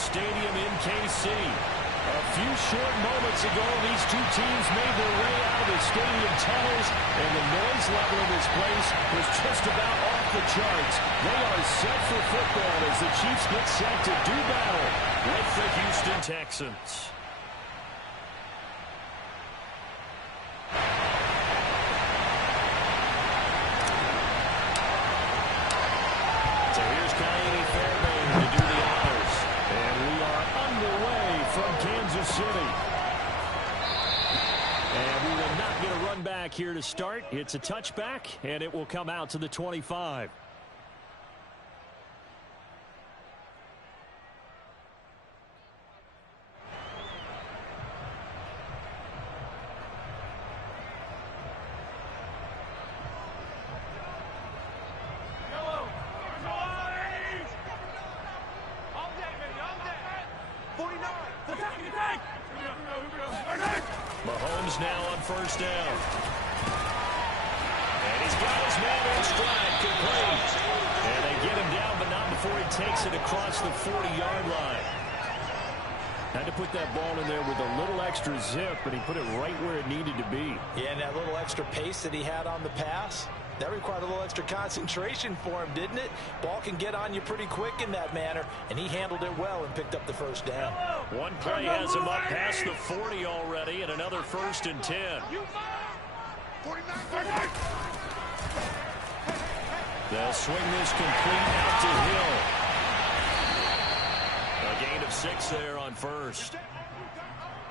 Stadium in KC. A few short moments ago, these two teams made their way out of the stadium tunnels, and the noise level in this place was just about off the charts. They are set for football as the Chiefs get set to do battle with the Houston Texans. Here to start. It's a touchback, and it will come out to the 25. Mahomes now on first down. And he's got his man in stride, complete. And they get him down, but not before he takes it across the 40-yard line. Had to put that ball in there with a little extra zip, but he put it right where it needed to be. Yeah, and that little extra pace that he had on the pass, that required a little extra concentration for him, didn't it? Ball can get on you pretty quick in that manner, and he handled it well and picked up the first down. One play has him up past the 40 already, and another 1st and 10. They'll swing this complete out to Hill. A gain of 6 there on first.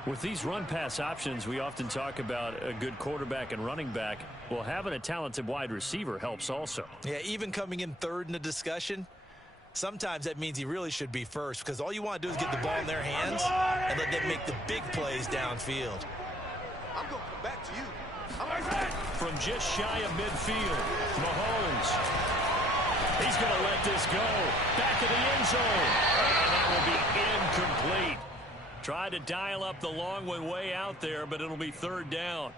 With these run-pass options, we often talk about a good quarterback and running back. Well, having a talented wide receiver helps also. Yeah, even coming in third in the discussion, sometimes that means he really should be first, because all you want to do is get the ball in their hands and let them make the big plays downfield. I'm going to come back to you. From just shy of midfield, Mahomes. He's going to let this go. Back of the end zone. And that will be incomplete. Tried to dial up the long one way out there, but it'll be 3rd down.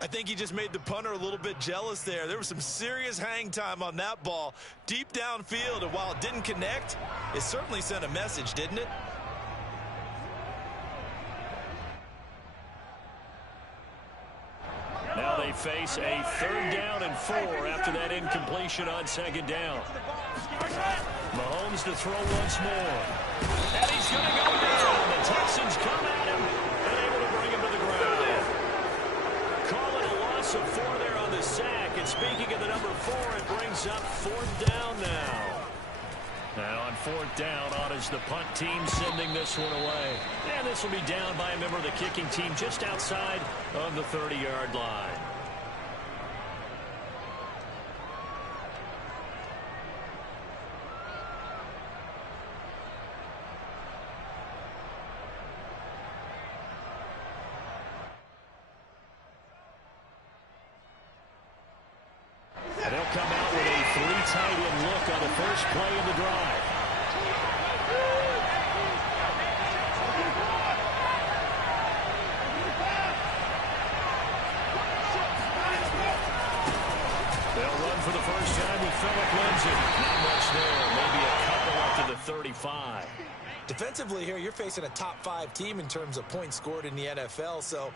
I think he just made the punter a little bit jealous there. There was some serious hang time on that ball deep downfield, and while it didn't connect, it certainly sent a message, didn't it? Now they face a 3rd down and 4 after that incompletion on 2nd down. Mahomes to throw once more. And he's going to go down. The Texans come at him and able to bring him to the ground. Call it a loss of 4 there on the sack. And speaking of the number 4, it brings up 4th down now. And on 4th down, on is the punt team sending this one away. And this will be down by a member of the kicking team just outside of the 30-yard line. And they'll come out with a 3 tight end look on the first play of the drive. They'll run for the first time with Phillip Lindsay. Not much there. Maybe a couple up to the 35. Defensively here, you're facing a top 5 team in terms of points scored in the NFL. So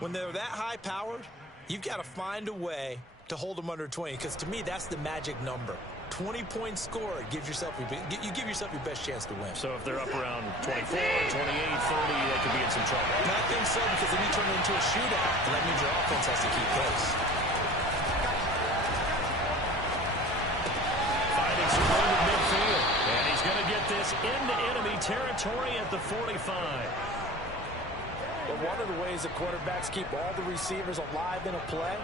when they're that high-powered, you've got to find a way to hold them under 20, because to me, that's the magic number. 20 points scored gives yourself you give yourself your best chance to win. So if they're up around 24, 28, 30, they could be in some trouble. And I think so, because then you turn it into a shootout, and that means your offense has to keep pace. Finding some room in midfield, and he's going to get this into enemy territory at the 45. But one of the ways that quarterbacks keep all the receivers alive in a play,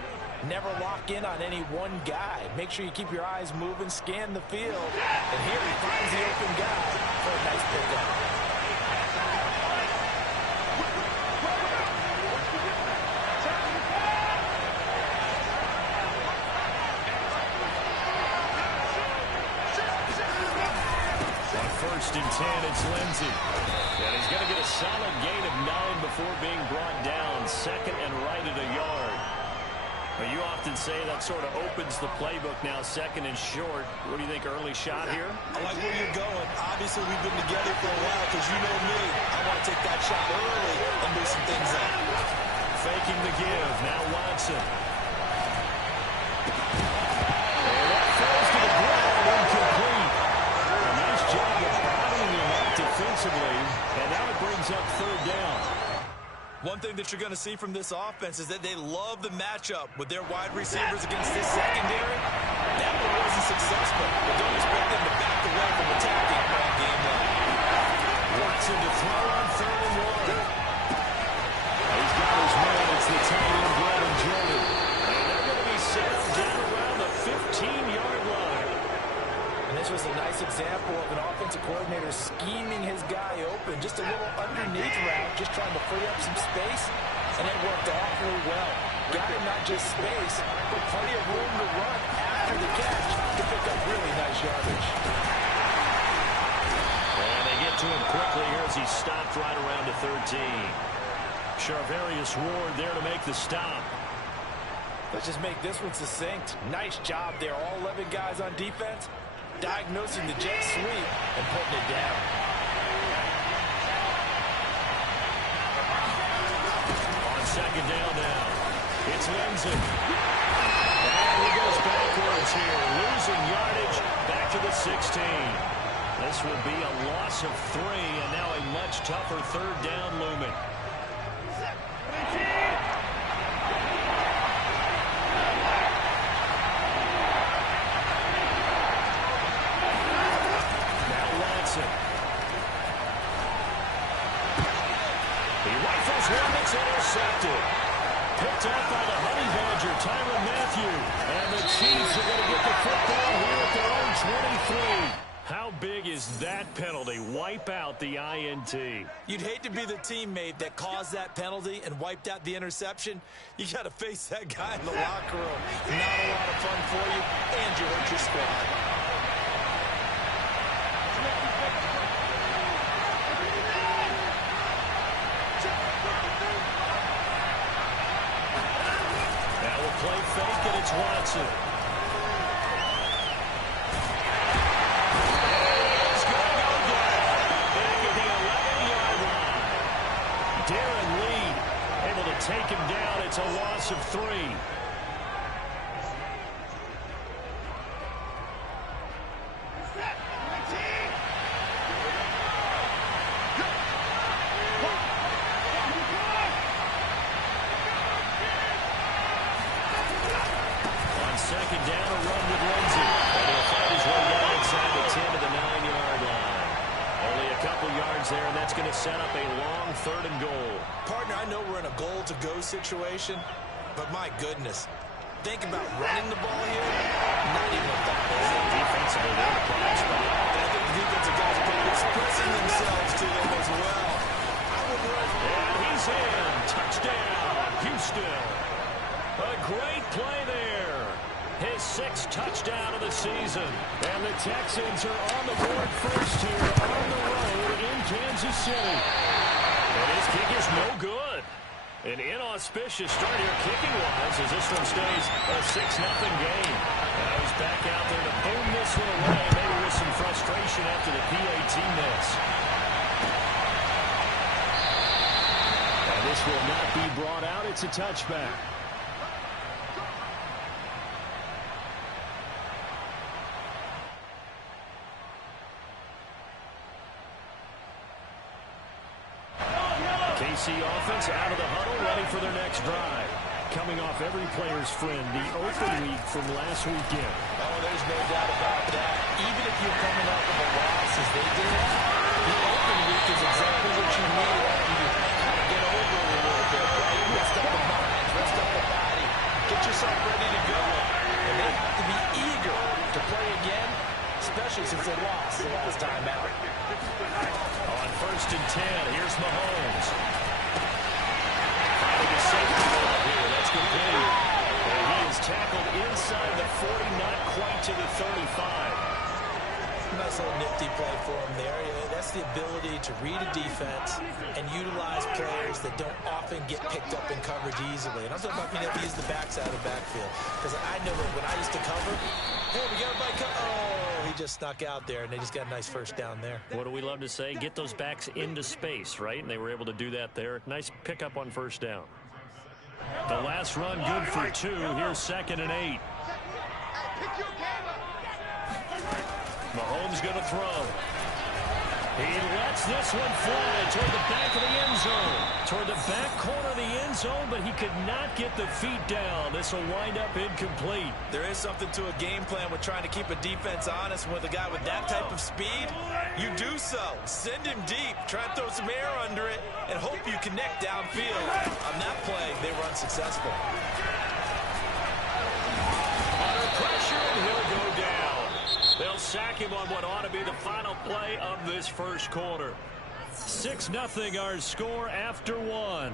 never lock in on any one guy. Make sure you keep your eyes moving, scan the field. And here he finds the open guy for a nice pickup. On 1st and 10, it's Lindsay. And he's going to get a solid gain of 9 before being brought down. 2nd and right at a yard. Well, you often say that sort of opens the playbook now, second and short. What do you think, early shot here? I like where you're going. Obviously, we've been together for a while because you know me. I want to take that shot early and loosen things up. Faking the give. Now Watson. And that falls to the ground, incomplete. A nice job of bottling him up defensively, and now it brings up third down. One thing that you're going to see from this offense is that they love the matchup with their wide receivers against this secondary. That one wasn't successful, but don't expect them to back away from attacking all game long. Watson to throw on third and one. He's got his man. It's the tight end, Brandon Jordan. And they're going to be settled down around the 15-yard line. And this was a nice example of an offensive coordinator scheming his guy open. Just a little underneath route, just trying to free up some space, and it worked awfully well. Got him not just space, but plenty of room to run after the catch to pick up really nice yardage. And they get to him quickly here as he stopped right around the 13. Charvarius Ward there to make the stop. Let's just make this one succinct. Nice job there, all 11 guys on defense, diagnosing the jet sweep and putting it down. On second down now, it's Lindsay. And he goes backwards here, losing yardage back to the 16. This will be a loss of 3, and now a much tougher third down looming. He rifles one that's intercepted. Picked up by the Honey Badger, Tyrann Mathieu. And the Chiefs are going to get the football here at their own 23. How big is that penalty? Wipe out the INT. You'd hate to be the teammate that caused that penalty and wiped out the interception. You got to face that guy in the locker room. Not a lot of fun for you, and you hurt your squad. Play fake, and it's Watson. It's going to go down. Back at the 11-yard line. Darren Lee able to take him down. It's a loss of 3. Second down, a run with Lindsay. And he'll find his way down inside the 10 to the 9-yard line. Only a couple yards there, and that's going to set up a long third and goal. Partner, I know we're in a goal-to-go situation, but my goodness, think about running the ball here. Not even a thought, is it? Defensively, they're in a prime spot. And I think the defensive guys are probably expressing themselves to them as well. And he's in. Touchdown, Houston. A great play there. His 6th touchdown of the season. And the Texans are on the board first here on the road in Kansas City. And his kick is no good. An inauspicious start here kicking-wise as this one stays a 6-0 game. Now he's back out there to boom this one away, maybe with some frustration after the PAT miss. And this will not be brought out. It's a touchback. KC offense out of the huddle, ready for their next drive. Coming off every player's friend, the open week from last weekend. Oh, there's no doubt about that. Even if you're coming off of a loss as they did, the open week is exactly what you need after you kind of get over it a little bit, right? Rest up the mind, rest up the body, get yourself ready to go. And they have to be eager to play again, especially since they lost the last time out. On 1st and 10, here's Mahomes. Finding a safety valve here, that's complete. And he is tackled inside the 40, not quite to the 35. Nice little nifty play for him there. That's the ability to read a defense and utilize players that don't often get picked up in coverage easily. And I'm talking about being able to use the backside of the backfield. Because I know that when I used to cover, hey, we got a bike. Oh, he just snuck out there, and they just got a nice first down there. What do we love to say? Get those backs into space, right? And they were able to do that there. Nice pickup on first down. The last run good for 2. Here's 2nd and 8. Mahomes going to throw. He lets this one fly toward the back of the end zone. Toward the back corner of the end zone, but he could not get the feet down. This will wind up incomplete. There is something to a game plan with trying to keep a defense honest. With a guy with that type of speed, you do so. Send him deep. Try and throw some air under it and hope you connect downfield. On that play, they were unsuccessful. Under pressure, and he'll go down. They'll sack him on what ought to be the final play of this first quarter. 6-0 our score after 1.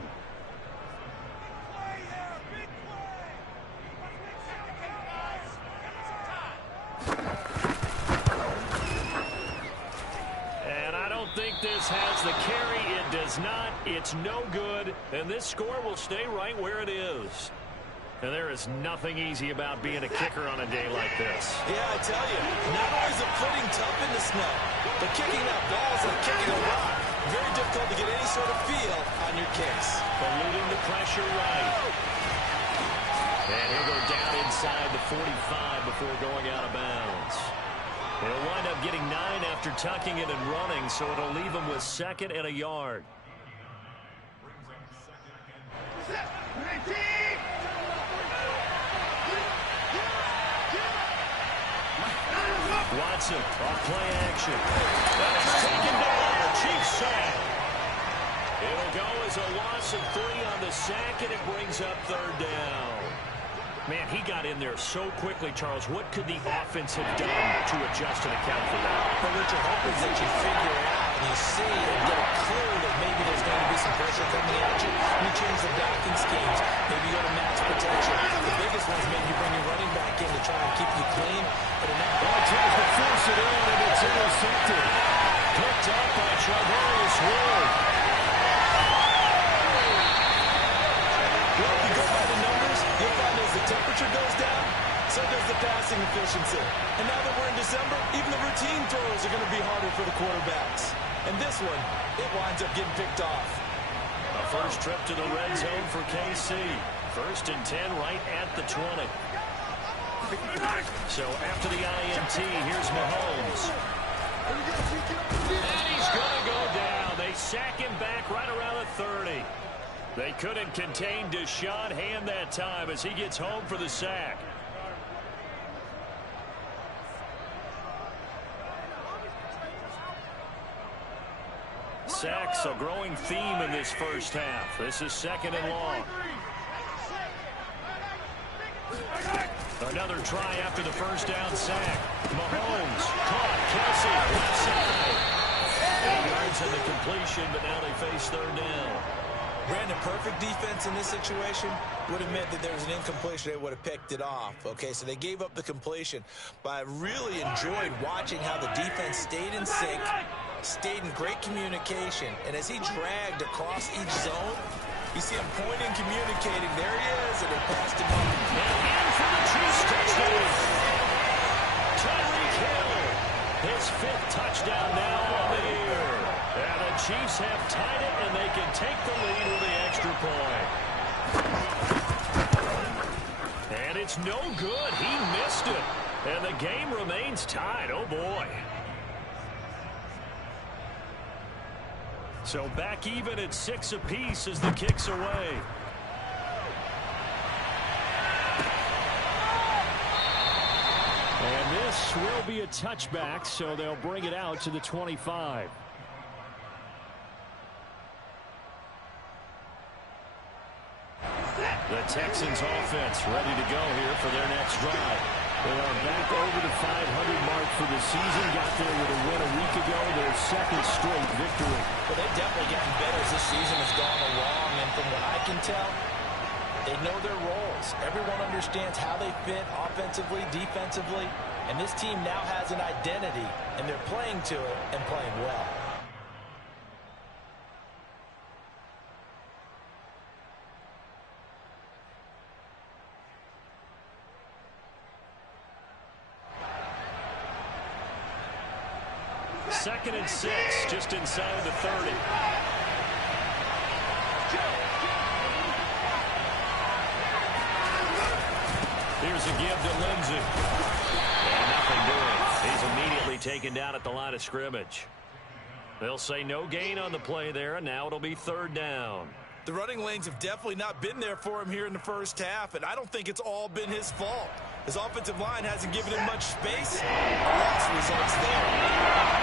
And I don't think this has the carry. It does not. It's no good. And this score will stay right where it is. And there is nothing easy about being a kicker on a day like this. Yeah, I tell you, not only is the footing tough in the snow, but kicking that ball is like kicking a rock. Very difficult to get any sort of feel on your kicks. Eluding the pressure right. And he'll go down inside the 45 before going out of bounds. He'll wind up getting 9 after tucking it and running, so it'll leave him with 2nd and a yard. Watson off play action. That is taken down. The Chiefs sack. It'll go as a loss of 3 on the sack, and it brings up 3rd down. Man, he got in there so quickly, Charles. What could the offense have done to adjust and account for that? But what you hope is that you figure it out and you see and get a clue that maybe there's going to be some pressure coming at you. You change the blocking schemes. Maybe you go to max protection. The biggest one is maybe you bring your running back in to try and keep you clean. But in that ball tries to force it in, and it's intercepted. Picked up by Travarius Ward. Well, if you go by the numbers, you'll find as the temperature goes down, so does the passing efficiency. And now that we're in December, even the routine throws are going to be harder for the quarterbacks. And this one, it winds up getting picked off. A first trip to the red zone for KC. 1st and 10 right at the 20. So after the INT, here's Mahomes. And he's going to go down. They sack him back right around the 30. They couldn't contain Deshaun Hand that time as he gets home for the sack. Sacks a growing theme in this first half. This is 2nd and long. Another try after the first down sack. Mahomes caught. Kelsey left side. 8 yards in the completion, but now they face 3rd down. Brandon, perfect defense in this situation would have meant that there was an incompletion. They would have picked it off. Okay, so they gave up the completion. But I really enjoyed watching how the defense stayed in sync, stayed in great communication. And as he dragged across each zone, you see him pointing, communicating. There he is, and they passed him up. And in for the Chiefs touchdown. Tyreek Hill, his 5th touchdown now on the year. And the Chiefs have tied it, and they can take the lead with the extra point. And it's no good. He missed it. And the game remains tied. Oh, boy. So back even at 6 apiece as the kick's away. And this will be a touchback, so they'll bring it out to the 25. The Texans offense ready to go here for their next drive. They are back over the 500 mark for the season. Got there with a win a week ago. Their 2nd straight victory. Well, they've definitely gotten better as this season has gone along. And from what I can tell, They know their roles. Everyone understands how they fit offensively, defensively, and this team now has an identity, and they're playing to it and playing well. Second and 6, just inside the 30. Here's a give to Lindsey. And nothing doing. He's immediately taken down at the line of scrimmage. They'll say no gain on the play there, and now it'll be third down. The running lanes have definitely not been there for him here in the first half, and I don't think it's all been his fault. His offensive line hasn't given him much space. A loss results there.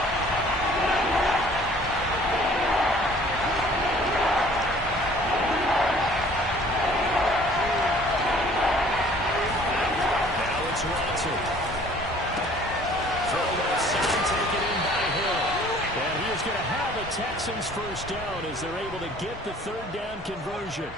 Texans first down as they're able to get the third down conversion.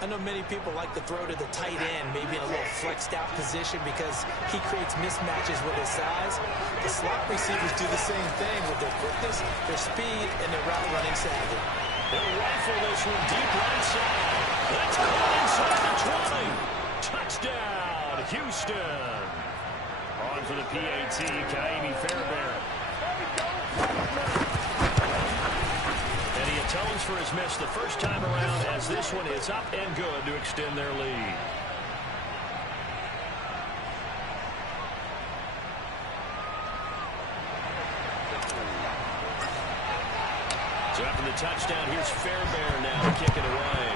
I know many people like to throw to the tight end, maybe in a little flexed out position because he creates mismatches with his size. The slot receivers do the same thing with their quickness, their speed, and their route running savvy. They'll rifle this one deep right side. That's caught inside the 20. Touchdown, Houston. On for the PAT, Kaimi Fairbairn. And he atones for his miss the first time around as this one is up and good to extend their lead. So after the touchdown, here's Fairbairn now to kick it away.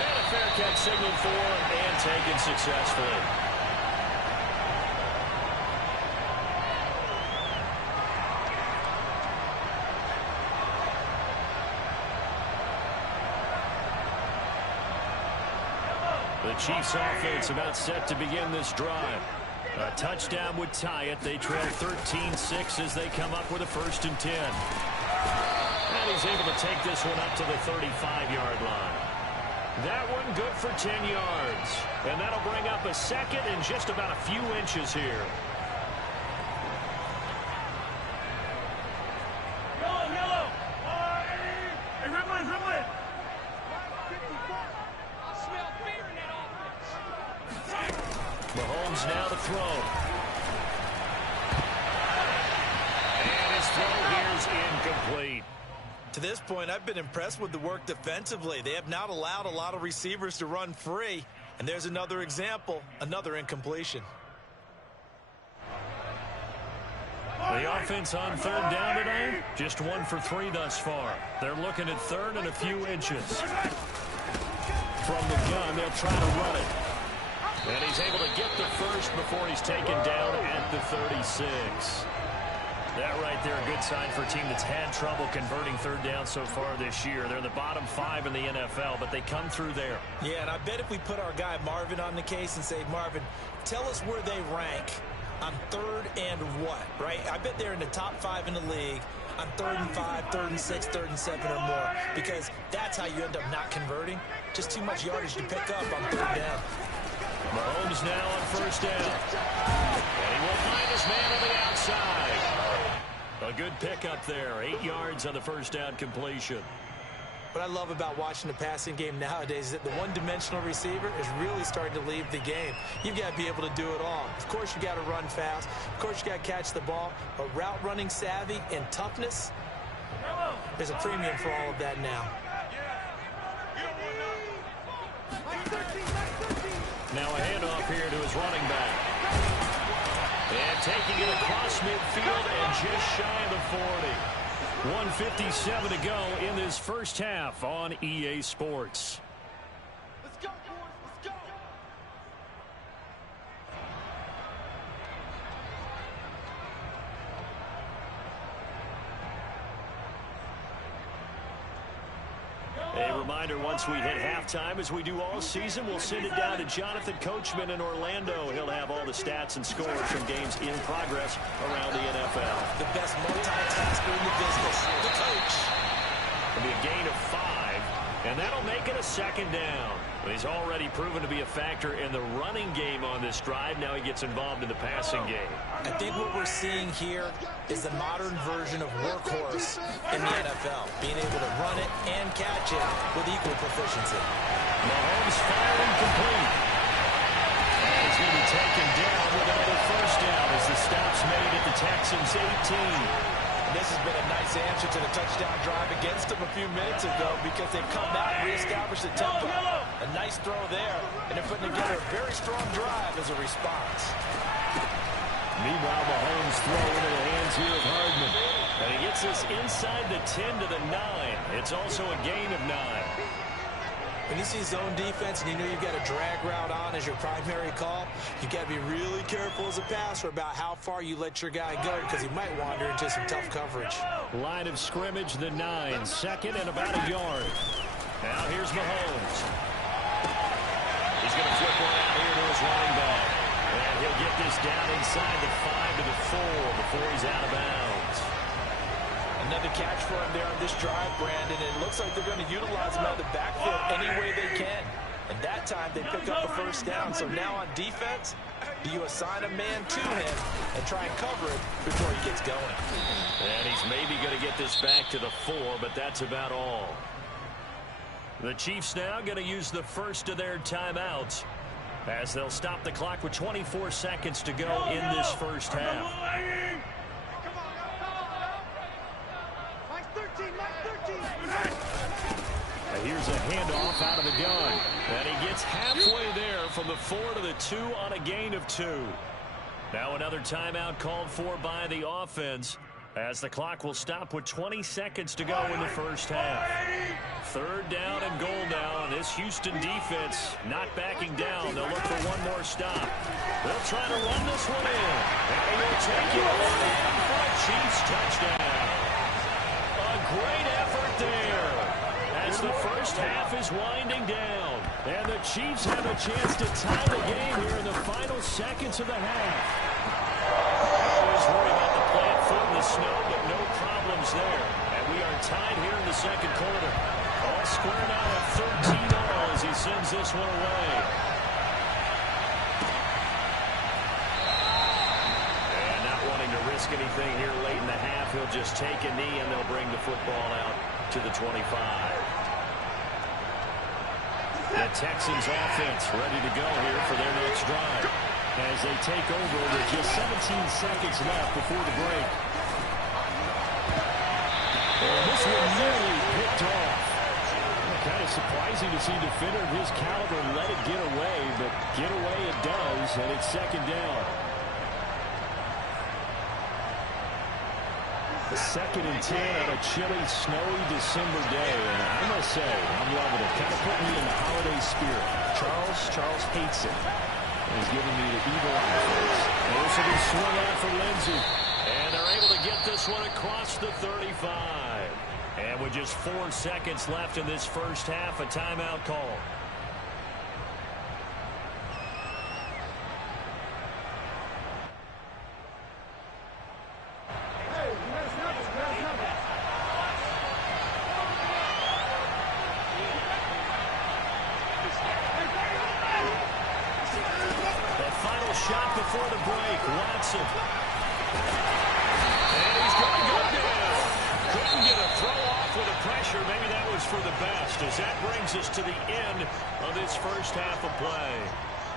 And a fair catch signaled for and taken successfully. The Chiefs offense about set to begin this drive. A touchdown would tie it. They trail 13-6 as they come up with a 1st and 10. And he's able to take this one up to the 35-yard line. That one good for 10 yards. And that'll bring up a second and just about a few inches here. Mahomes now to throw. And his throw here's incomplete. To this point, I've been impressed with the work defensively. They have not allowed a lot of receivers to run free. And there's another example, another incompletion. The offense on third down today, just 1 for 3 thus far. They're looking at third and a few inches. From the gun, they'll try to run it. And he's able to get the first before he's taken down at the 36. That right there, a good sign for a team that's had trouble converting third down so far this year. They're in the bottom 5 in the NFL, but they come through there. Yeah, and I bet if we put our guy Marvin on the case and say, Marvin, tell us where they rank on third and what, right? I bet they're in the top 5 in the league on 3rd and 5, 3rd and 6, 3rd and 7 or more, because that's how you end up not converting. Just too much yardage to pick up on third down. Mahomes now on first down. And he will find his man on the outside. A good pickup there. 8 yards on the first down completion. What I love about watching the passing game nowadays is that the one-dimensional receiver is really starting to leave the game. You've got to be able to do it all. Of course, you got to run fast. Of course, you got to catch the ball. But route running savvy and toughness, there's a premium for all of that now. Now a handoff here to his running back. And taking it across midfield and just shy of the 40. 1:57 to go in this first half on EA Sports. Let's go, boys. Let's go. A reminder, once we hit halftime, as we do all season, we'll send it down to Jonathan Coachman in Orlando. He'll have all the stats and scores from games in progress around the NFL. The best multitasker in the business, the coach. It'll be a gain of 5, and that'll make it a second down. He's already proven to be a factor in the running game on this drive. Now he gets involved in the passing game. I think what we're seeing here is the modern version of workhorse in the NFL, being able to run it and catch it with equal proficiency. Mahomes firing complete. And he's going to be taken down with another first down as the stop's made at the Texans' 18. And this has been a nice answer to the touchdown drive against them a few minutes ago because they've come back and reestablished the tempo. A nice throw there, and they're putting together a very strong drive as a response. Meanwhile, Mahomes throw into the hands here of Hardman. And he gets this inside the 10 to the 9. It's also a gain of 9. When you see zone defense and you know you've got a drag route on as your primary call, you got to be really careful as a passer about how far you let your guy go because he might wander into some tough coverage. Line of scrimmage, the 9. Second and about a yard. Now here's Mahomes. He's going to flip one out here to his running back. And he'll get this down inside the 5 to the 4 before he's out of bounds. Another catch for him there on this drive, Brandon. It looks like they're going to utilize him out of the backfield any way they can. And that time they pick up a first down. So now on defense, do you assign a man to him and try and cover it before he gets going? And he's maybe going to get this back to the 4, but that's about all. The Chiefs now going to use the first of their timeouts as they'll stop the clock with 24 seconds to go in this first half. Here's a handoff out of the gun. And he gets halfway there from the 4 to the 2 on a gain of 2. Now another timeout called for by the offense as the clock will stop with 20 seconds to go in the first half. Third down and goal now, and this Houston defense not backing down. They'll look for one more stop. They'll try to run this one in. And they will take it away for a Chiefs touchdown. A great effort there as the first half is winding down. And the Chiefs have a chance to tie the game here in the final seconds of the half. Always worry about the plant foot in the snow, but no problems there. And we are tied here in the second quarter. All square now at 13 all as he sends this one away. And not wanting to risk anything here late in the half, he'll just take a knee and they'll bring the football out to the 25. The Texans offense ready to go here for their next drive as they take over with just 17 seconds left before the break. And this one nearly picked off. Kind of surprising to see a defender of his caliber let it get away, but get away it does, and it's second down. The 2nd and 10 on a chilly, snowy December day. And I must say, I'm loving it. Kind of putting me in the holiday spirit. Charles hates it. And he's giving me the evil eye face. And this will be swung out for Lindsey. And they're able to get this one across the 35. And with just 4 seconds left in this first half, a timeout call. Shot before the break. Watson. And he's going to go down. Couldn't get a throw off with the pressure. Maybe that was for the best as that brings us to the end of this first half of play.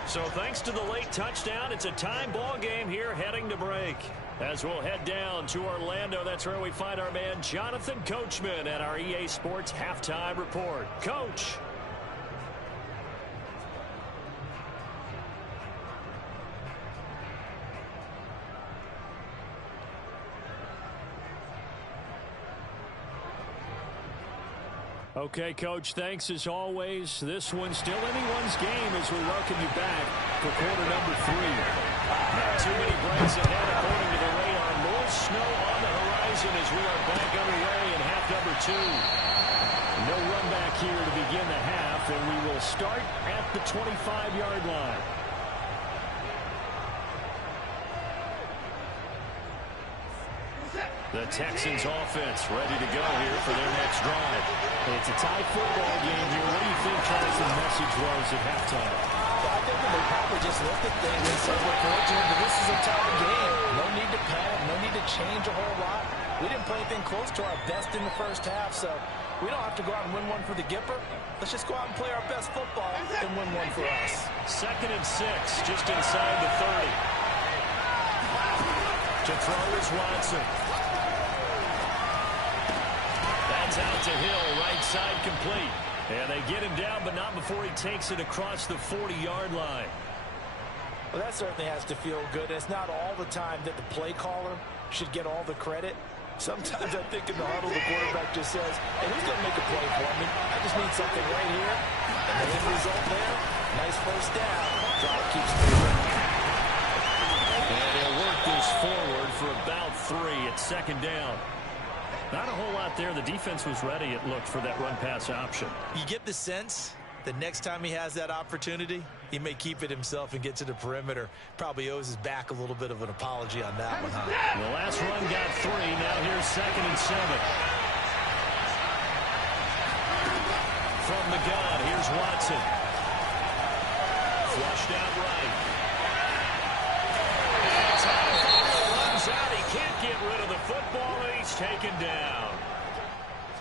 So thanks to the late touchdown, it's a time ball game here heading to break. As we'll head down to Orlando, that's where we find our man Jonathan Coachman at our EA Sports Halftime Report. Coach. Okay, Coach, thanks as always. This one's still anyone's game as we welcome you back for quarter number 3. Not too many breaks ahead according to the radar. More snow on the horizon as we are back underway in half number 2. No run back here to begin the half, and we will start at the 25-yard line. The Texans offense ready to go here for their next drive. It's a tie football game here. What do you think Charles's message was at halftime? I think they probably just looked at things and said, we're fortunate, but this is a tie game. No need to panic. No need to change a whole lot. We didn't play anything close to our best in the first half, so we don't have to go out and win one for the Gipper. Let's just go out and play our best football and win one for us. 2nd and 6, just inside the 30. To throw is Watson. That's out to Hill, right side complete. And they get him down, but not before he takes it across the 40-yard line. Well, that certainly has to feel good. It's not all the time that the play caller should get all the credit. Sometimes I think in the huddle, the quarterback just says, hey, who's going to make a play for me? I just need something right here. And the end result there, nice first down. Drive keeps moving. And he'll work this forward for about 3 at 2nd down. Not a whole lot there. The defense was ready, it looked, for that run-pass option. You get the sense that next time he has that opportunity, he may keep it himself and get to the perimeter. Probably owes his back a little bit of an apology on that one, huh? The last run got 3. Now here's 2nd and 7. From the gun, here's Watson. Flushed out right. Runs out. He can't get rid of the football, and he's taken down.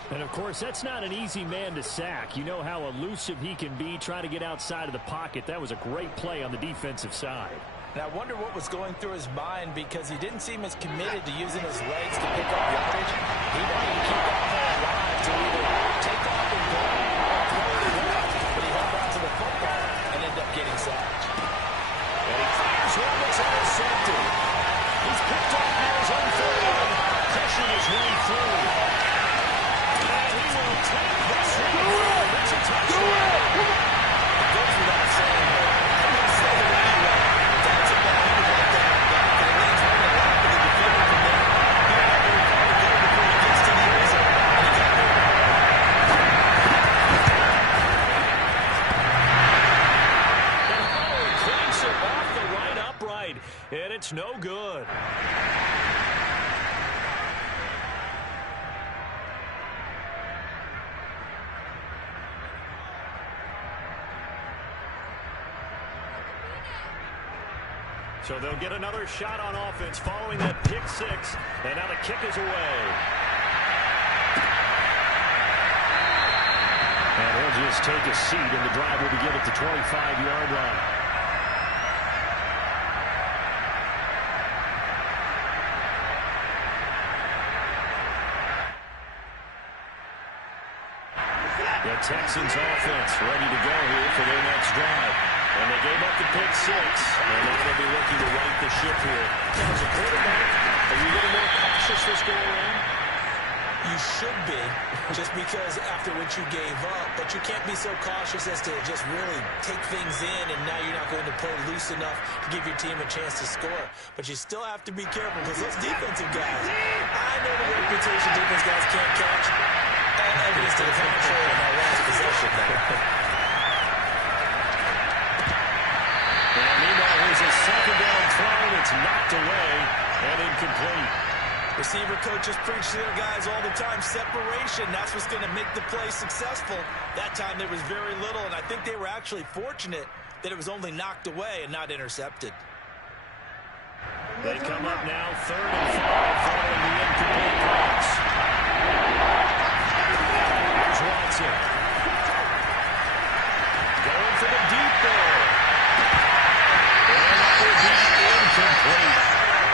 And, of course, that's not an easy man to sack. You know how elusive he can be, trying to get outside of the pocket. That was a great play on the defensive side. And I wonder what was going through his mind, because he didn't seem as committed to using his legs to pick up yardage. He wanted to keep that play alive to either take off and go or throw it away. But he held on to the football and ended up getting sacked. And he fires one that's intercepted. He's picked up near his own 40, pushing his way through. And he will take this one. That's a touchdown. It goes without saying, I'm going to say it anyway. That's a ball he was like that. And it lands right in the lap of the defender from there. He had not very far to go before he gets to the end zone. And he got there. And Howard cranks it off the right upright. And it's no good. So they'll get another shot on offense following that pick 6. And now the kick is away. And he'll just take a seat, and the drive will begin at the 25-yard line. The Texans offense ready to go here for their next drive. And they gave up the pick 6, and now they'll be looking to right the ship here. Now, as a quarterback, are you a little more cautious this go around? You should be, just because after what you gave up, but you can't be so cautious as to just really take things in, and now you're not going to play loose enough to give your team a chance to score. But you still have to be careful, because those defensive guys, I know the reputation defense guys can't catch. Evidence to the contrary in that last possession there. And meanwhile, here's a 2nd down throw that's knocked away and incomplete. Receiver coaches preach to their guys all the time. Separation, that's what's going to make the play successful. That time there was very little, and I think they were actually fortunate that it was only knocked away and not intercepted. They come up now 3rd and 5 following the incomplete pass. Here's Watson. Going for the deep ball. And that will be incomplete.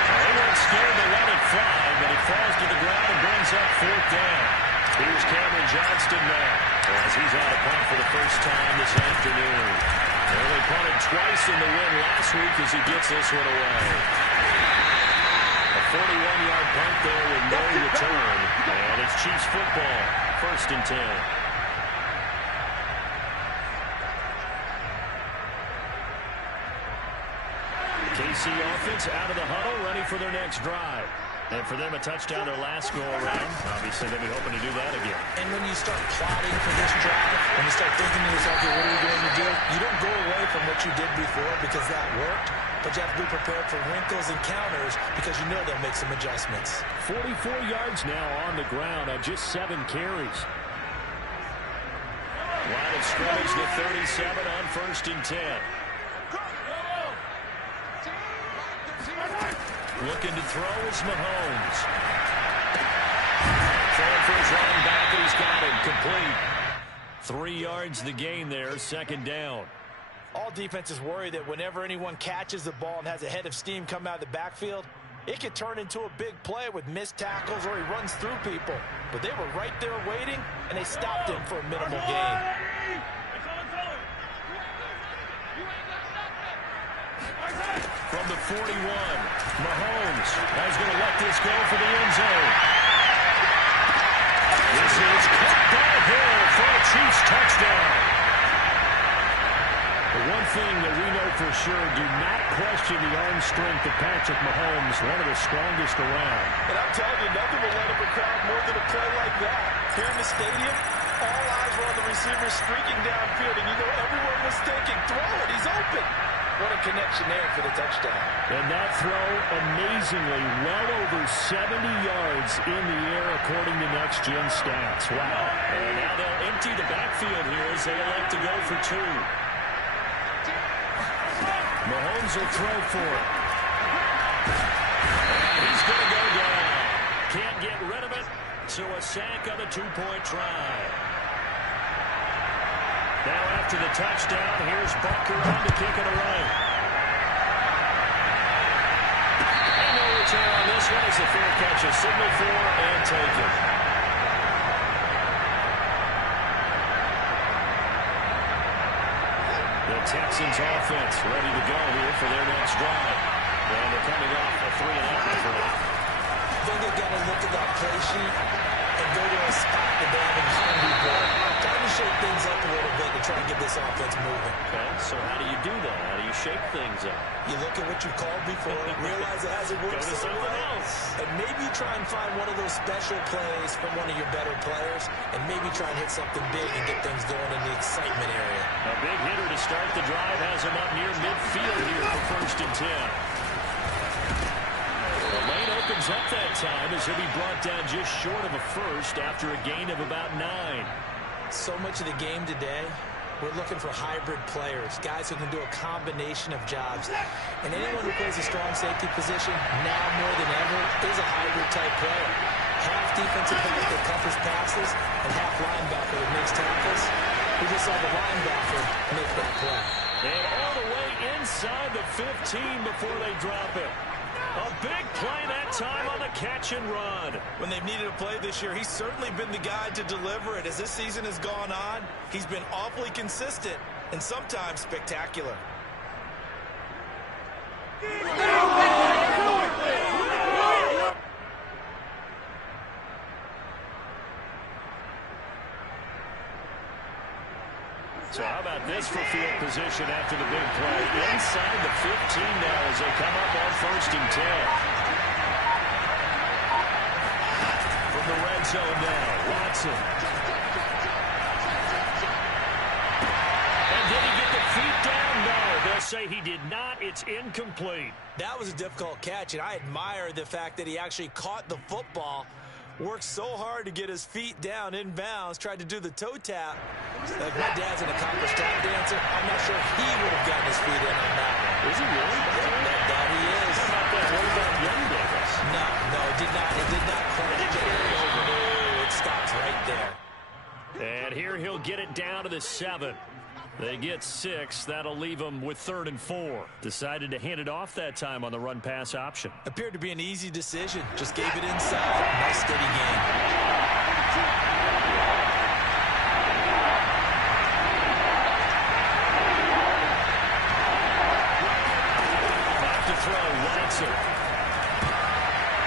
They weren't scared to let it fly, but it falls to the ground and brings up 4th down. Here's Cameron Johnston now, as he's on a punt for the first time this afternoon. They only punted twice in the win last week as he gets this one away. A 41-yard punt there with no return. And it's Chiefs football, 1st and 10. KC offense out of the huddle, ready for their next drive. And for them, a touchdown their last go-around. Obviously, they'll be hoping to do that again. And when you start plotting for this drive, when you start thinking to yourself, okay, what are we going to do? You don't go away from what you did before because that worked, but you have to be prepared for wrinkles and counters because you know they'll make some adjustments. 44 yards now on the ground on just 7 carries. Line of scrimmage to 37 on 1st and 10. Looking to throw is Mahomes. Throwing for his running back, and he's got it complete. 3 yards the gain there, 2nd down. All defenses worry that whenever anyone catches the ball and has a head of steam come out of the backfield, it could turn into a big play with missed tackles or he runs through people. But they were right there waiting, and they stopped him for a minimal gain. From the 41, Mahomes is going to let this go for the end zone. This is caught by Hill for a Chiefs touchdown. The one thing that we know for sure, do not question the arm strength of Patrick Mahomes, one of the strongest around. And I'm telling you, nothing will let up a crowd more than a play like that. Here in the stadium, all eyes were on the receiver streaking downfield, and you know everyone was thinking, throw it, he's open. What a connection there for the touchdown. And that throw, amazingly, well over 70 yards in the air, according to Next Gen Stats. Wow. And now they'll empty the backfield here as they elect to go for 2. Mahomes will throw for it. And he's going to go down. Can't get rid of it, so a sack on the 2-point try. Now after the touchdown, here's Bucker on to kick it away. And no return on this one as the fair catch is signaled for and taken. The Texans offense ready to go here for their next drive. And they're coming off a 3-and-out return. I think they've got to look at that play sheet and go to a spot that they haven't done before. Trying to shake things up a little bit to try and get this offense moving. Okay, so how do you do that? How do you shake things up? You look at what you called before, realize it hasn't worked Go to so something well, else. and maybe try and find one of those special plays from one of your better players, and maybe try and hit something big and get things going in the excitement area. A big hitter to start the drive has him up near midfield here for 1st and 10. The lane opens up that time as he'll be brought down just short of a first after a gain of about 9. So much of the game today, we're looking for hybrid players, guys who can do a combination of jobs. And anyone who plays a strong safety position, now more than ever, is a hybrid-type player. Half defensive back that covers passes, and half linebacker that makes tackles. We just saw the linebacker make that play. And all the way inside the 15 before they drop it. A big play that time on the catch and run. When they've needed a play this year, he's certainly been the guy to deliver it. As this season has gone on, he's been awfully consistent and sometimes spectacular. So how about this for field position after the big play? Inside the 15 now as they come up on 1st and 10. From the red zone now, Watson. And did he get the feet down? No, they'll say he did not. It's incomplete. That was a difficult catch, and I admire the fact that he actually caught the football, worked so hard to get his feet down inbounds, tried to do the toe tap. Like, my dad's an accomplished tap dancer. I'm not sure he would have gotten his feet in on that one. Is he really? That he is. How about that? What about Young Davis? No, it did not. It did not quite carry over. No, it stops right there. And here he'll get it down to the 7. They get 6. That'll leave them with 3rd and 4. Decided to hand it off that time on the run-pass option. Appeared to be an easy decision. Just gave it inside. Nice steady game. Back to throw, Watson.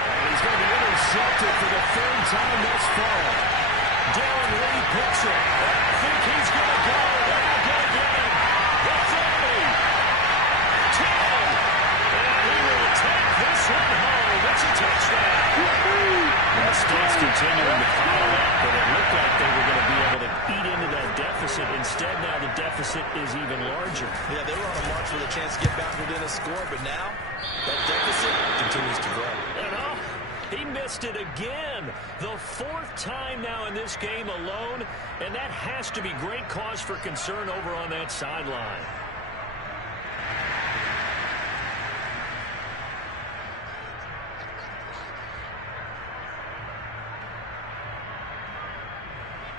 And he's going to be intercepted for the 3rd time thus far. Darren Lee picks it. I think he's going to go. They're not going to get him. The 30. 10. And he will take this one home. It's a touchdown. deficit. Instead, now the deficit is even larger. Yeah, they were on a march with a chance to get back within a score, but now that deficit continues to grow. And he missed it again. The fourth time now in this game alone, and that has to be great cause for concern over on that sideline.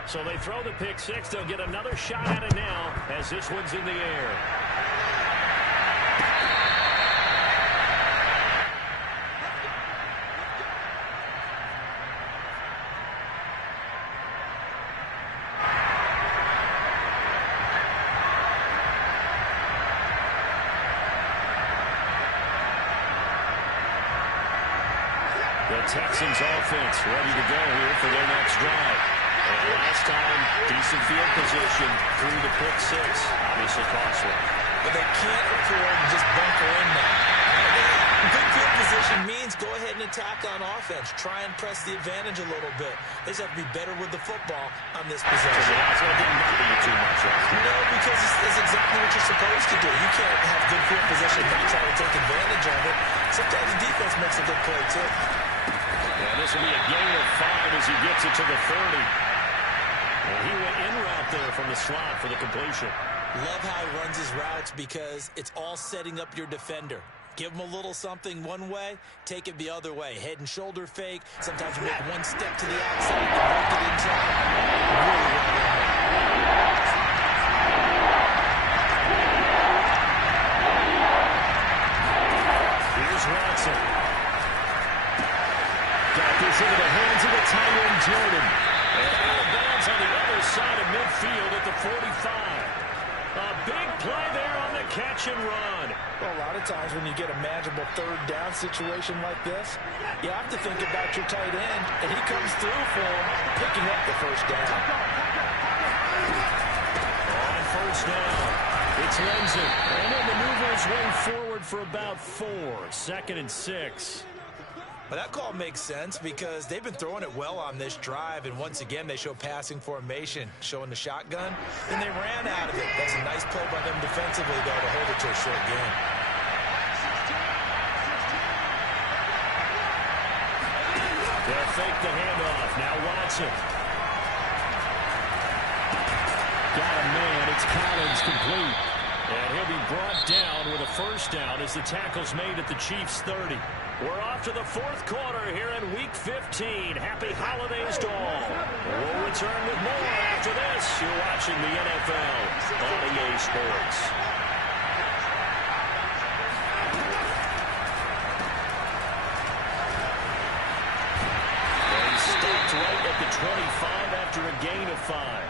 So they throw the pick six. They'll get another shot at it now as this one's in the air. The Texans offense ready to go here for their next drive. And last time, decent field position through the pick six. Obviously costly. But they can't afford to just bunker in now. Good field position means go ahead and attack on offense. Try and press the advantage a little bit. They just have to be better with the football on this possession. So that's what didn't bother you too much. No, because it's exactly what you're supposed to do. You can't have good field position and not try to take advantage of it. Sometimes the defense makes a good play, too. Yeah, this will be a gain of 5 as he gets it to the 30. And he went in route there from the slot for the completion. Love how he runs his routes because it's all setting up your defender. Give him a little something one way, take it the other way. Head and shoulder fake. Sometimes you make one step to the outside, you break it inside. Really well done. Here's Watson. Got this into the hands of the tight end, Jordan. And out of bounds on the other side of midfield at the 45. A big play there on the catch and run. Well, a lot of times when you get a manageable third down situation like this, you have to think about your tight end, and he comes through for him, picking up the first down. On first down, it's Lindsay. And he maneuvers his way forward for about 4. 2nd and 6. But that call makes sense because they've been throwing it well on this drive, and once again they show passing formation, showing the shotgun, and they ran out of it. That's a nice play by them defensively, though, to hold it to a short gain. They'll fake the handoff. Now Watson. Got a man. It's Collins complete. And he'll be brought down with a first down as the tackle's made at the Chiefs' 30. We're off to the fourth quarter here in Week 15. Happy holidays to all. We'll return with more after this. You're watching the NFL on EA Sports. And he's stopped right at the 25 after a gain of 5.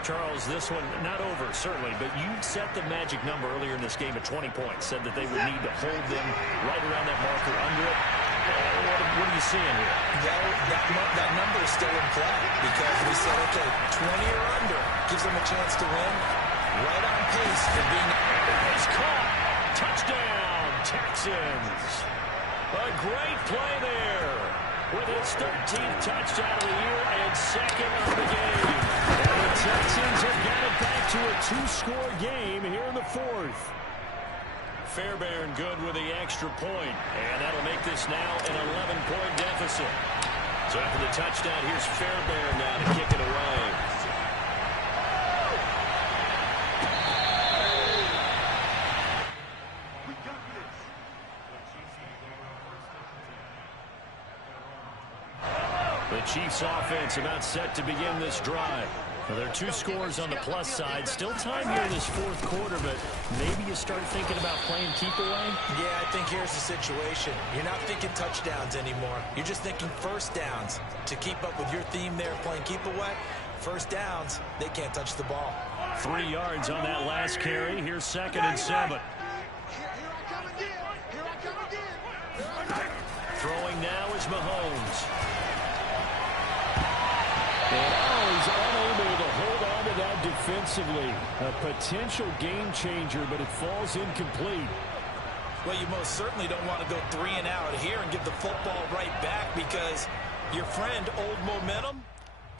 Charles, this one not over, certainly, but you set the magic number earlier in this game at 20 points. Said that they would need to hold them right around that marker under it. What are you seeing here? That number is still in play because we said, okay, 20 or under gives them a chance to win. Right on pace for being... It's caught. Touchdown, Texans. A great play there with his 13th touchdown of the year and 2nd of the game. And the Texans have got it back to a 2-score game here in the 4th. Fairbairn good with the extra point, and that'll make this now an 11-point deficit. So after the touchdown, here's Fairbairn now to kick it away. The Chiefs offense about set to begin this drive. Well, there are 2 scores on the plus side. Still time here in this 4th quarter, but maybe you start thinking about playing keep away? Yeah, I think here's the situation. You're not thinking touchdowns anymore. You're just thinking first downs. To keep up with your theme there, playing keep away, first downs, they can't touch the ball. 3 yards on that last carry. Here's 2nd and 7. Throwing now is Mahomes. And he's unable to hold on to that defensively. A potential game changer, but it falls incomplete. Well, you most certainly don't want to go 3 and out here and give the football right back because your friend, Old Momentum,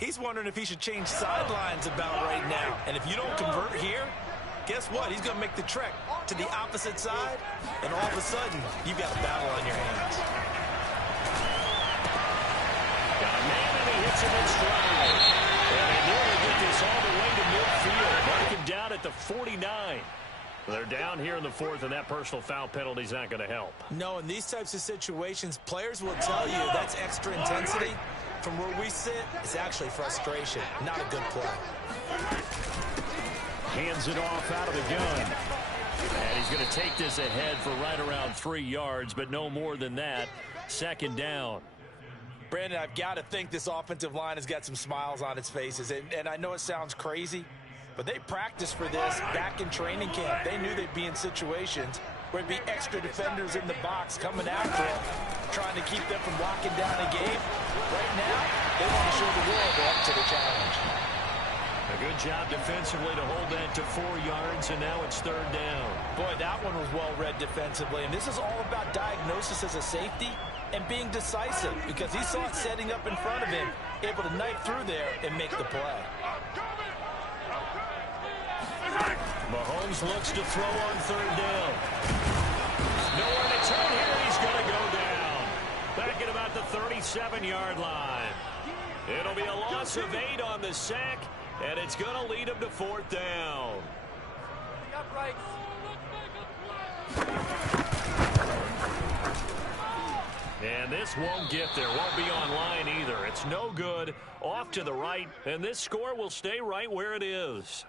He's wondering if he should change sidelines about right now. And if you don't convert here, guess what? He's going to make the trek to the opposite side, and all of a sudden, you've got a battle on your hands. Got a man, and he hits him in stride. And they nearly get this all the way to midfield. Mark him down at the 49. They're down here in the fourth, and that personal foul penalty is not going to help. No, in these types of situations, players will tell you that's extra intensity. From where we sit, it's actually frustration, not a good play. Hands it off out of the gun. And he's going to take this ahead for right around 3 yards, but no more than that. Second down. Brandon, I've got to think this offensive line has got some smiles on its faces. And I know it sounds crazy, but they practiced for this back in training camp. They knew they'd be in situations where there'd be extra defenders in the box coming after them, trying to keep them from locking down a game. Right now, they want to show the world they're up to the challenge. A good job defensively to hold that to 4 yards, and now it's third down. Boy, that one was well read defensively, and this is all about diagnosis as a safety and being decisive, because he saw it setting up in front of him, able to knife through there and make the play. Mahomes looks to throw on third down. Nowhere to turn here. He's going to go down. Back at about the 37-yard line. It'll be a loss of 8 on the sack, and it's going to lead him to fourth down. And this won't get there. Won't be online either. It's no good. Off to the right, and this score will stay right where it is.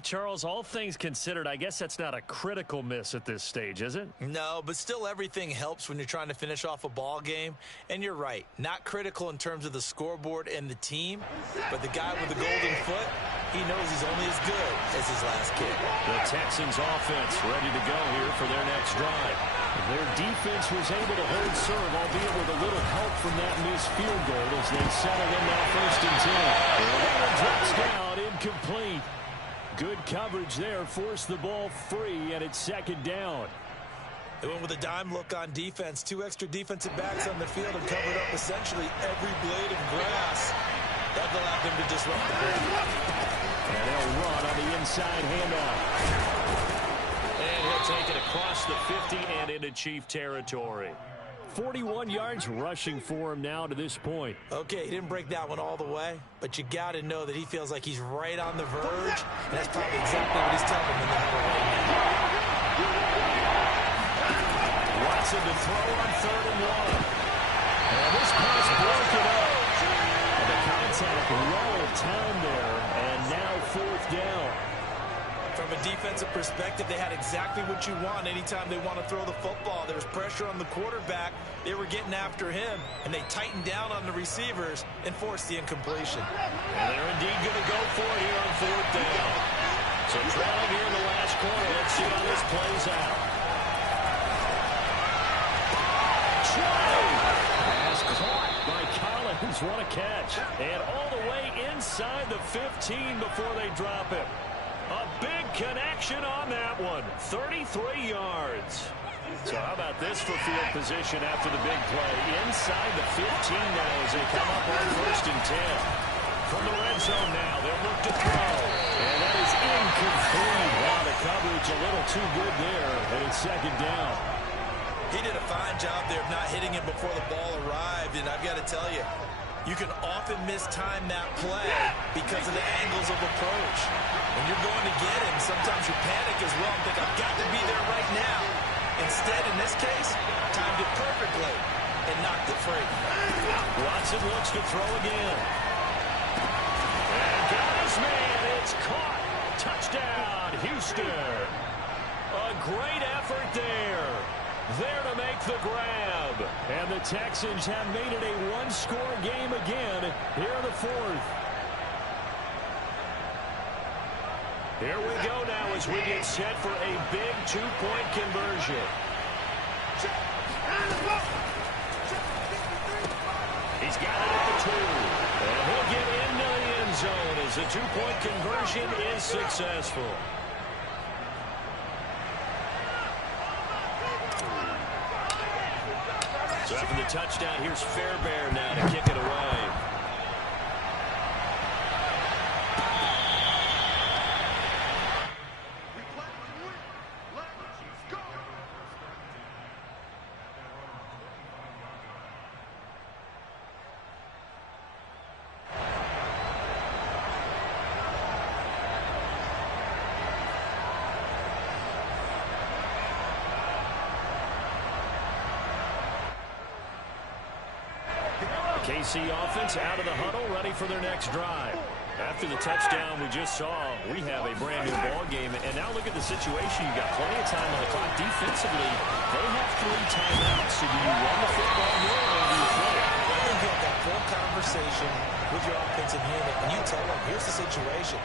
Charles, all things considered, I guess that's not a critical miss at this stage, is it? No, but still everything helps when you're trying to finish off a ball game. And you're right, not critical in terms of the scoreboard and the team, but the guy with the golden foot, he knows he's only as good as his last kick. The Texans offense ready to go here for their next drive. Their defense was able to hold serve, albeit with a little help from that missed field goal as they settle in now first and 10. And drops down, incomplete. Good coverage there, forced the ball free, and it's second down. They went with a dime look on defense. 2 extra defensive backs on the field and covered up essentially every blade of grass. That allowed them to disrupt the play. And they'll run on the inside handoff. And he'll take it across the 50 and into Chief territory. 41 yards rushing for him now to this point. Okay, he didn't break that one all the way, but you got to know that he feels like he's right on the verge, and that's probably exactly what he's telling him in the huddle right now. Watson to throw on third and 1. And this pass broken up. And the contact well timed there, and now fourth down. From a defensive perspective, they had exactly what you want anytime they want to throw the football. There was pressure on the quarterback. They were getting after him, and they tightened down on the receivers and forced the incompletion. And they're indeed going to go for it here on fourth down. So trailing here in the last quarter. Let's see how this plays out. Pass caught by Collins. What a catch. And all the way inside the 15 before they drop it. A big connection on that one. 33 yards. So how about this for field position after the big play? Inside the 15 now as they come up on first and 10. From the red zone now, they'll look to throw. And that is incomplete. Wow, the coverage a little too good there. And it's second down. He did a fine job there of not hitting him before the ball arrived. And I've got to tell you, you can often mistime that play because of the angles of approach. When you're going to get him, sometimes you panic as well and think, I've got to be there right now. Instead, in this case, timed it perfectly and knocked it free. Watson looks to throw again. And got his man. It's caught. Touchdown, Houston. A great effort there. There to make the grab. And the Texans have made it a one-score game again here in the fourth. Here we go now as we get set for a big two-point conversion. He's got it at the 2. And he'll get into the end zone as the two-point conversion is successful. So after the touchdown, here's Fairbairn now to kick it away. KC offense out of the huddle, ready for their next drive. After the touchdown we just saw, we have a brand new ball game. And now look at the situation. You got plenty of time on the clock. Defensively, they have 3 timeouts. So do you run the football here or do you throw it? I think you have that full conversation with your offensive unit, and you tell them, here's the situation.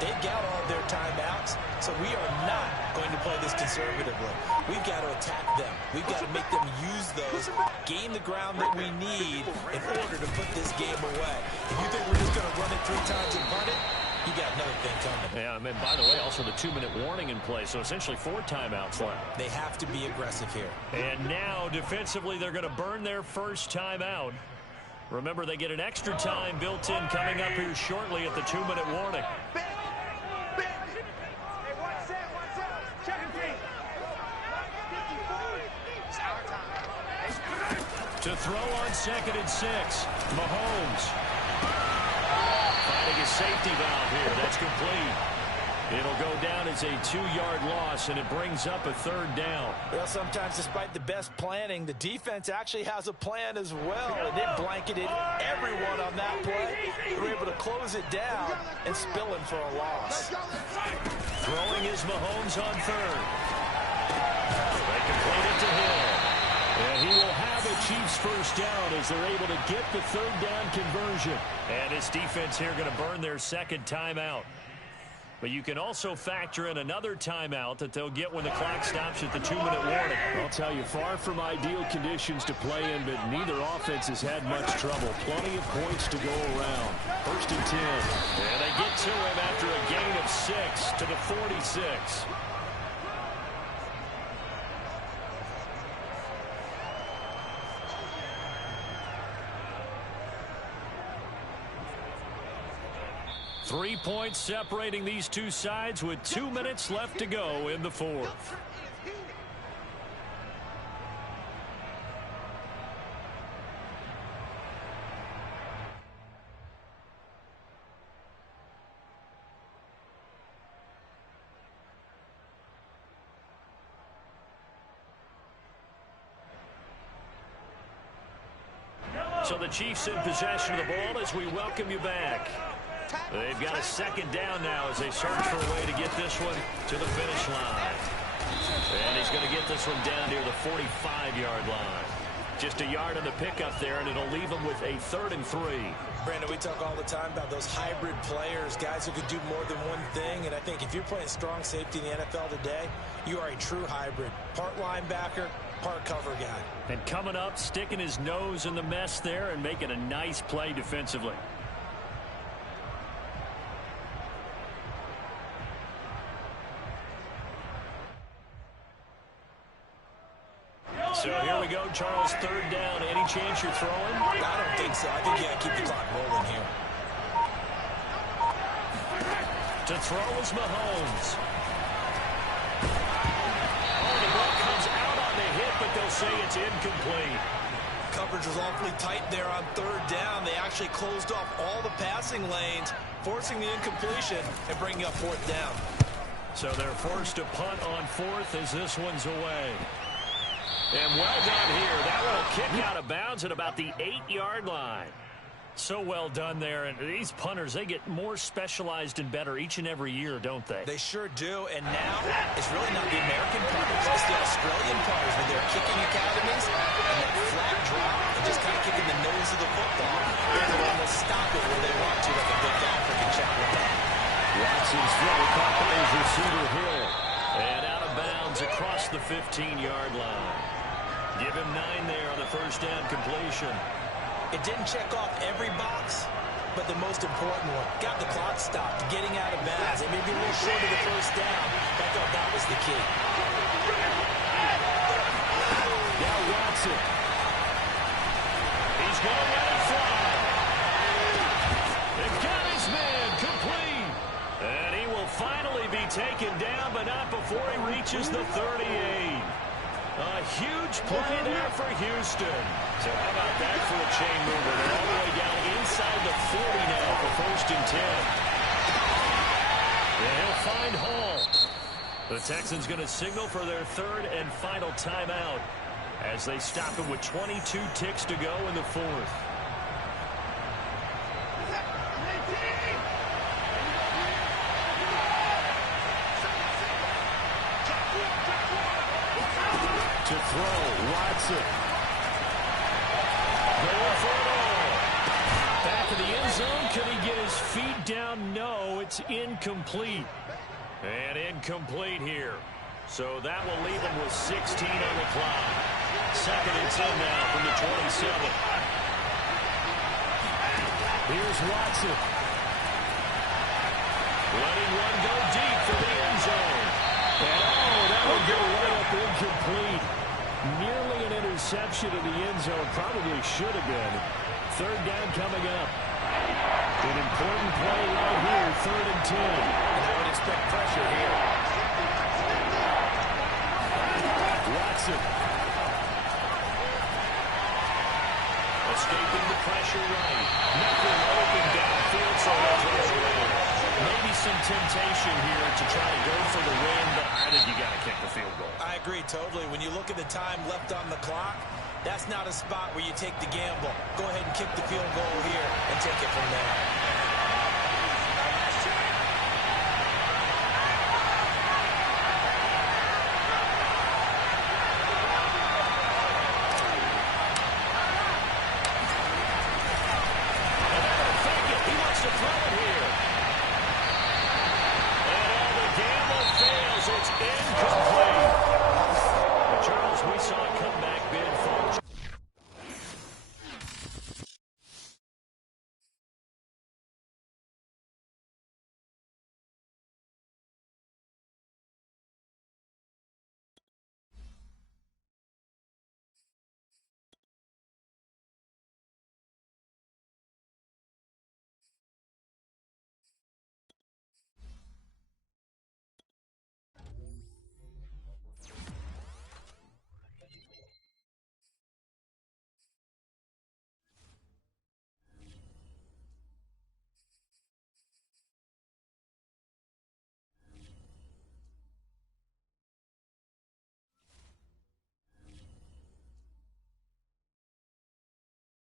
They've got all their timeouts, so we are not going to play this conservatively. We've got to attack them. We've got to make them use those, gain the ground that we need in order to put this game away. If you think we're just going to run it 3 times and punt it, you got another thing coming. Yeah, and by the way, also the 2-minute warning in play, so essentially 4 timeouts left. They have to be aggressive here. And now, defensively, they're going to burn their first timeout. Remember, they get an extra time built in coming up here shortly at the 2-minute warning. To throw on 2nd and 6, Mahomes. Finding a safety valve here. That's complete. It'll go down as a 2-yard loss, and it brings up a 3rd down. Well, sometimes despite the best planning, the defense actually has a plan as well, and it blanketed everyone on that play. They were able to close it down and spill him for a loss. Throwing is Mahomes on 3rd. They complete it to Hill. And he will have a Chiefs first down as they're able to get the 3rd down conversion. And his defense here going to burn their 2nd timeout. But you can also factor in another timeout that they'll get when the clock stops at the 2-minute warning. I'll tell you, far from ideal conditions to play in, but neither offense has had much trouble. Plenty of points to go around. 1st and 10. And they get to him after a gain of 6 to the 46. Three points separating these two sides with 2 minutes left to go in the 4th. So the Chiefs in possession of the ball as we welcome you back. They've got a 2nd down now as they search for a way to get this one to the finish line. And he's going to get this one down near the 45-yard line. Just a yard on the pickup there, and it'll leave him with a 3rd and 3. Brandon, we talk all the time about those hybrid players, guys who could do more than one thing. And I think if you're playing strong safety in the NFL today, you are a true hybrid. Part linebacker, part cover guy. And coming up, sticking his nose in the mess there and making a nice play defensively. So here we go, Charles, 3rd down. Any chance you're throwing? I don't think so. I think you got to keep the clock rolling here. To throw is Mahomes. Oh, the ball comes out on the hit, but they'll say it's incomplete. Coverage was awfully tight there on 3rd down. They actually closed off all the passing lanes, forcing the incompletion and bringing up 4th down. So they're forced to punt on 4th as this one's away. And well done here. That one will kick out of bounds at about the 8-yard line. So well done there. And these punters, they get more specialized and better each and every year, don't they? They sure do. And now it's really not the American punters. It's the Australian punters with their kicking academies and that flat drop and just kind of kicking the nose of the football. They're able to almost stop it where they want to, like a big African chaperone. Watson's throw caught by his receiver Hill. And out of bounds across the 15-yard line. Give him 9 there on the 1st down completion. It didn't check off every box, but the most important one. Got the clock stopped, getting out of bounds. It may be a little short of the 1st down, but I thought that was the key. Now Watson. He's going to let it fly. They've got his man complete. And he will finally be taken down, but not before he reaches the 38. A huge play there for Houston. So how about that for a chain mover? They're all the way down inside the 40 now for 1st and 10. And he'll find Hall. The Texans going to signal for their 3rd and final timeout as they stop it with 22 ticks to go in the 4th. Watson. Going for it all. Back of the end zone. Can he get his feet down? No, it's incomplete. And incomplete here. So that will leave him with 16 on the clock. 2nd and 10 now from the 27. Here's Watson. Letting one go deep for the end zone. And that will go right up incomplete. Nearly an interception in the end zone. Probably should have been. 3rd down coming up. An important play right here. 3rd and 10. And I would expect pressure here. Watson. Escaping the pressure right. Nothing open downfield, so they'll throw it away. Maybe some temptation here to try to go for the win, but I think you got to kick the field goal. I agree totally. When you look at the time left on the clock, that's not a spot where you take the gamble. Go ahead and kick the field goal here and take it from there. He wants to throw it